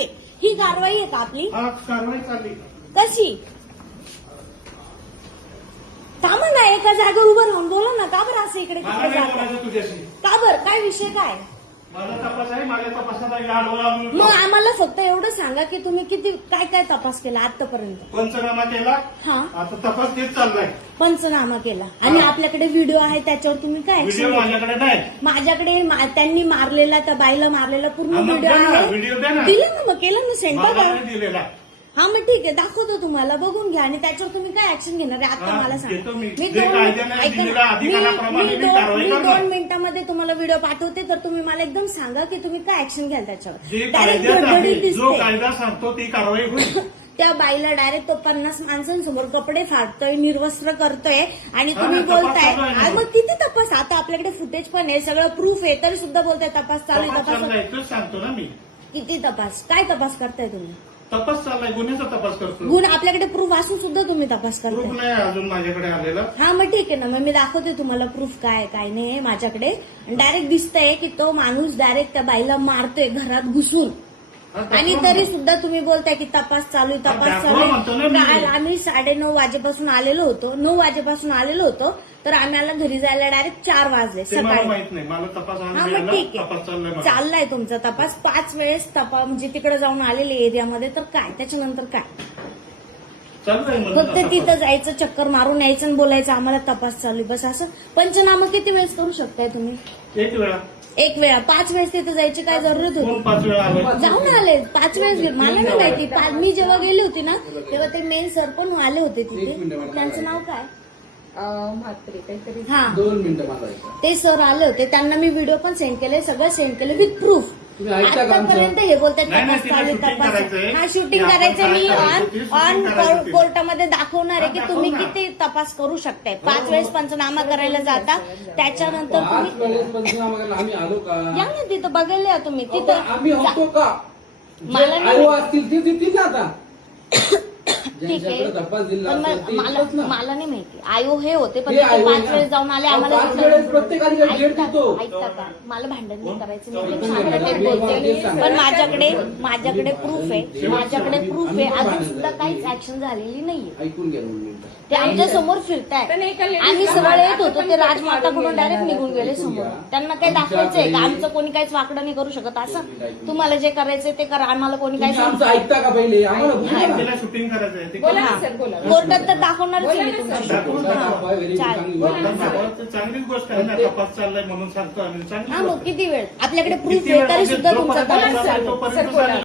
आहे. ही कारवाई आहे का आपली? कारवाई चालली. कशी? थांबा ना, एका जागेवर उभं राहून बोला ना. का बरं असं इकडे मला तिकडे नाही जाता? बोलायचं तुझ्याशी. का बरं? काय विषय काय? माझा तपास आहे, माझ्या तपासात आहे आडवा लागून. मग आम्हाला फक्त एवढं सांगा की तुम्ही किती काय काय तपास केला आतापर्यंत? पंचनामा केला. हा, आता तपास तेच चाललाय. पंचनामा केला आणि हा. आपल्याकडे व्हिडिओ आहे त्याच्यावर तुम्ही काय व्हिडिओ action घेतली? माझ्याकडे नाही. माझ्याकडे त्यांनी मारलेला, त्या बाईला मारलेला पूर्ण हा, मग व्हिडिओ द्या ना, आहे. व्हिडिओ द्या ना. दिलं ना, मग केलं ना सेंड मला बघा. नाही दिलेला. हा, मग ठीक आहे, दाखवतो तुम्हाला, बघून घ्या आणि त्याच्यावर तुम्ही काय ऍक्शन घेणार आहे आता हा, मला घेतो मी. सांगा. जे कायद्याने ऐका दिलेल्या ना, अधिकाराप्रमाणे मी कारवाई मी करणार. 2 मिनिटांमध्ये तुम्हाला व्हिडिओ पाठवते, तर तुम्ही मला एकदम सांगा की तुम्ही काय ऍक्शन घ्याल त्याच्यावर. जे Direct कायद्यात गडबडीत आहे, जो दिसते. कायदा सांगतो ती कारवाई होईल. त्या बाईला डायरेक्ट तो 50 माणसांसमोर कपडे फाडतोय, निर्वस्त्र करतोय आणि हा, तुम्ही तपास बोलताय. चालू आहे ना. आणि मग किती तपास? आता आपल्याकडे फुटेज पण आहे, सगळं प्रूफ आहे, तरी सुद्धा बोलताय तपास चालू आहे. तपास तपास चाललाय तेच सांगतो ना मी. किती तपास? काय तपास करताय तुम्ही? तपास चाललाय, गुन्ह्याचा तपास करतो. गुण आपल्याकडे प्रूफ असून सुद्धा तुम्ही तपास प्रूफ करताय. नाही अजून माझ्याकडे आलेला. हा, मग ठीक आहे ना, मग मी दाखवते तुम्हाला प्रूफ काय काय नाही आहे माझ्याकडे. डायरेक्ट दिसतंय की तो माणूस डायरेक्ट त्या बाईला मारतोय घरात घुसून. हा, आणि दाखवा तरी मग. सुद्धा तुम्ही बोलताय की तपास चालू आहे, तपास दाखवा चालू म्हणतो ना आहे. मी. काल आम्ही 9:30 वाजेपासून आलेलो होतो, 9 वाजेपासून आलेलो होतो, तर आम्हाला घरी जायला डायरेक्ट 4 वाजले ते मला सकाळी. माहित नाही. मला तपास हा, आणून मग ठीक द्यायला, तपास चाललाय आहे, माझा. चाललाय तुमचा तपास. 5 वेळेस तपास म्हणजे तिकडे जाऊन आलेले एरियामध्ये, तर काय त्याच्यानंतर काय? चालू आहे म्हणून फक्त तपास. तिथं जायचं, चक्कर मारून यायचं आणि बोलायचं आम्हाला तपास चालू आहे, बस असं. पंचनामा किती वेळेस करू शकताय तुम्ही? एक वेळा. 1 वेळा. 5 वेळेस तिथं जायची काय जरूरत कोण होती? 5 वेळा आले? जाऊन आले 5 वेळेस. मला नाही माहिती. मी जेव्हा गेली होती ना, तेव्हा ते मेन सर पण आले होते तिथे. त्यांचं नाव काय? म्हात्रे काहीतरी. हा, 2 मिनिटं मला ऐका. ते सर आले होते, त्यांना मी व्हिडिओ पण सेंड केले, सगळं सेंड केले विथ प्रूफ. तुम्ही ऐकता का आमचं? आतापर्यंत हे बोलतात नाही, नाही, तपास तिला चालू आहे, shooting तपास. करायचंय. हा, शूटिंग की आपण करायचंय. काय मी करायचं ते shooting करायचं ते. कोर्टामध्ये दाखवणार आहे की हा, तुम्ही दाखव ना. किती तपास करू शकताय. 5 वेळेस पंचनामा करायला जाता, त्याच्यानंतर 5 तुम्ही वेळेस पंचनामा करायला आम्ही आलो का? या ना तिथं बघायला या तुम्ही आपण तिथं. आम्ही होतो का? मला जे नाही आयो असतील ते देतील ना आता. ठीक आहे, ज्यांच्याकडे तपास दिला पण असेल ते मला येतच ना. मला नाही माहिती. आयो हे होते, पण ते तिथे आयो 5 ना. वेळेस जाऊन आले. अहो, आम्हाला 5 वेळेस प्रत्येकाने काही डेट देतो. ऐकता का? मला भांडण नाही करायचं, मी कोण? एकदम शांततेत बोलते. पण माझ्याकडे प्रूफ आहे, माझ्याकडे प्रूफ आहे. अजून सुद्धा काहीच ऍक्शन झालेली नाहीये. ऐकून घ्या 2 मिनिटं. ते आमच्या समोर फिरताय. पण एका ladies आम्ही ला सरळ येत होतो, ते आपण राजमाताकडून डायरेक्ट निघून गेले समोर. त्यांना काय दाखवायचंय का आमचं कोणी काहीच वाकडं नाही करू शकत असं? तुम्हाला जे करायचंय ते करा, आम्हाला कोणी काय तुम्ही आमचं ऐकता का पहिले? आम्हाला बोला ना. तिला शूटिंग करायचंय ते बोला करा. ना सर, बोला. कोर्टात तर दाखवणारच आहे मी बोला ना, तुमच्याशी. दाखवून कोर्टात टाका. दाखवा, व्हेरी चालेल. चांगली बोला गोष्ट ना, आहे. दाखवा, तर चांगलीच गोष्ट आहे ना. तपास चाललाय म्हणून सांगतो आम्ही. चांगली हा, मग गोष्ट आहे. किती वेळ? आपल्याकडे प्रूफ किती आहे, वेळ तरी म्हणजे सुद्धा तुमचा जोपर्यंत तपास तपास चालू आहे. तोपर्यंत सर, बोला. चालेल.